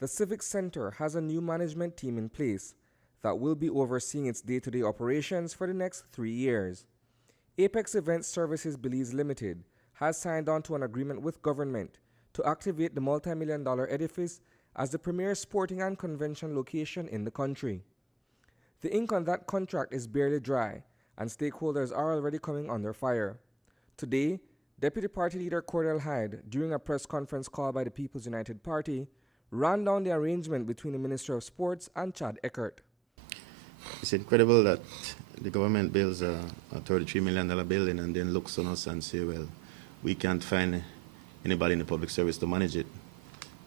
The Civic Center has a new management team in place that will be overseeing its day-to-day operations for the next 3 years. Apex Event Services Belize Limited has signed on to an agreement with government to activate the multi-million-dollar edifice as the premier sporting and convention location in the country. The ink on that contract is barely dry, and stakeholders are already coming under fire. Today, Deputy Party Leader Cordell Hyde, during a press conference called by the People's United Party, ran down the arrangement between the Minister of Sports and Chad Eckert. It's incredible that the government builds a $33 million building and then looks on us and say, well, we can't find anybody in the public service to manage it.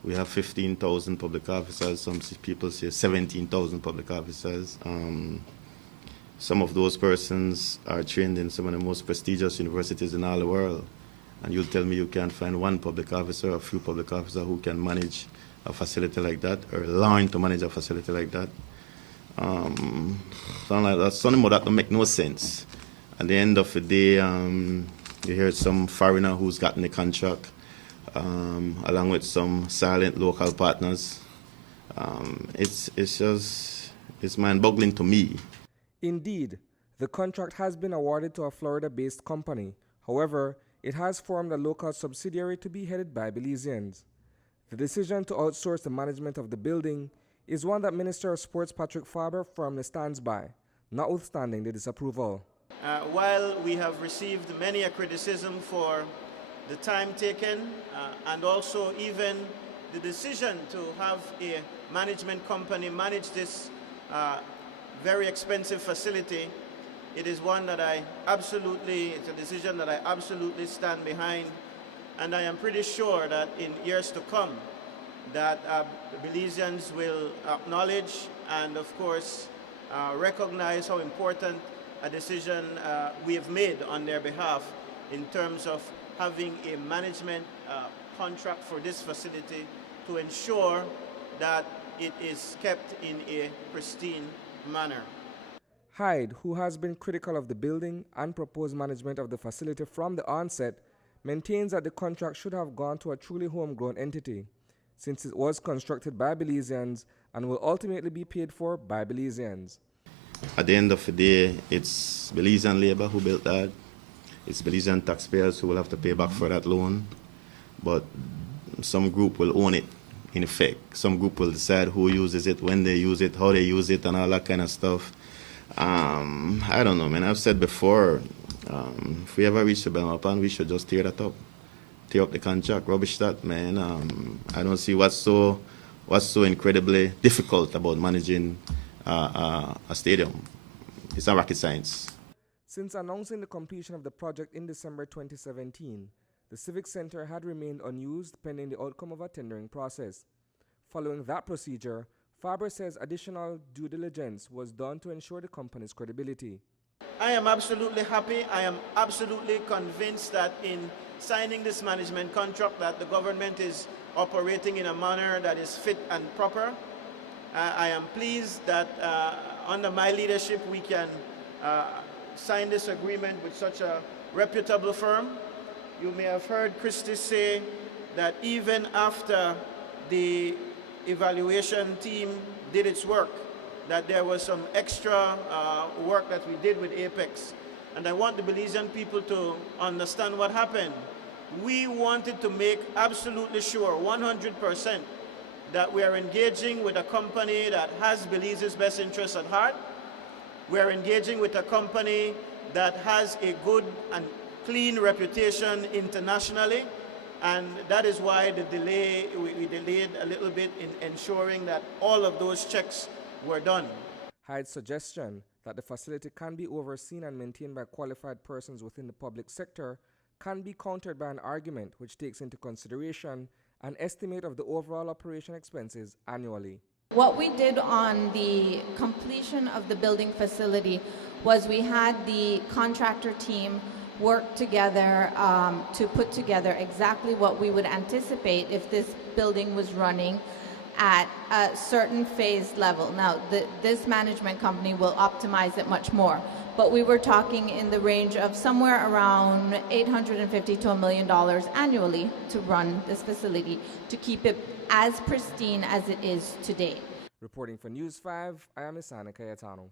We have 15,000 public officers. Some people say 17,000 public officers. Some of those persons are trained in some of the most prestigious universities in all the world. And you'll tell me you can't find one public officer or a few public officers who can manage a facility like that or learn to manage a facility like that. Something like that. Something more that don't make no sense. At the end of the day, you hear some foreigner who's gotten the contract, along with some silent local partners. It's mind-boggling to me. Indeed, the contract has been awarded to a Florida-based company. However, it has formed a local subsidiary to be headed by Belizeans. The decision to outsource the management of the building is one that Minister of Sports Patrick Faber firmly stands by, notwithstanding the disapproval. While we have received many a criticism for the time taken and also even the decision to have a management company manage this very expensive facility, it is one that it's a decision that I absolutely stand behind, and I am pretty sure that in years to come that the Belizeans will acknowledge and of course recognize how important a decision we have made on their behalf in terms of having a management contract for this facility to ensure that it is kept in a pristine manner. Hyde, who has been critical of the building and proposed management of the facility from the onset, maintains that the contract should have gone to a truly homegrown entity, since it was constructed by Belizeans and will ultimately be paid for by Belizeans. At the end of the day, it's Belizean labor who built that. It's Belizean taxpayers who will have to pay back for that loan. But some group will own it, in effect. Some group will decide who uses it, when they use it, how they use it, and all that kind of stuff. I don't know, man. I've said before, if we ever reach the Belmar Plan, we should just tear that up. Tear up the contract, rubbish that, man. I don't see what's so incredibly difficult about managing a stadium. It's not rocket science. Since announcing the completion of the project in December 2017, the Civic Center had remained unused pending the outcome of a tendering process. Following that procedure, Faber says additional due diligence was done to ensure the company's credibility. I am absolutely happy. I am absolutely convinced that in signing this management contract that the government is operating in a manner that is fit and proper. I am pleased that under my leadership we can sign this agreement with such a reputable firm. You may have heard Christie say that even after the evaluation team did its work, that there was some extra work that we did with Apex. And I want the Belizean people to understand what happened. We wanted to make absolutely sure, 100%, that we are engaging with a company that has Belize's best interests at heart. We are engaging with a company that has a good and clean reputation internationally. And that is why the delay, we delayed a little bit in ensuring that all of those checks were done. Hyde's suggestion that the facility can be overseen and maintained by qualified persons within the public sector can be countered by an argument which takes into consideration an estimate of the overall operation expenses annually. What we did on the completion of the building facility was we had the contractor team work together to put together exactly what we would anticipate if this building was running at a certain phase level. Now, this management company will optimize it much more, but we were talking in the range of somewhere around $850 to $1 million annually to run this facility, to keep it as pristine as it is today. Reporting for News 5, I am Isani Cayetano.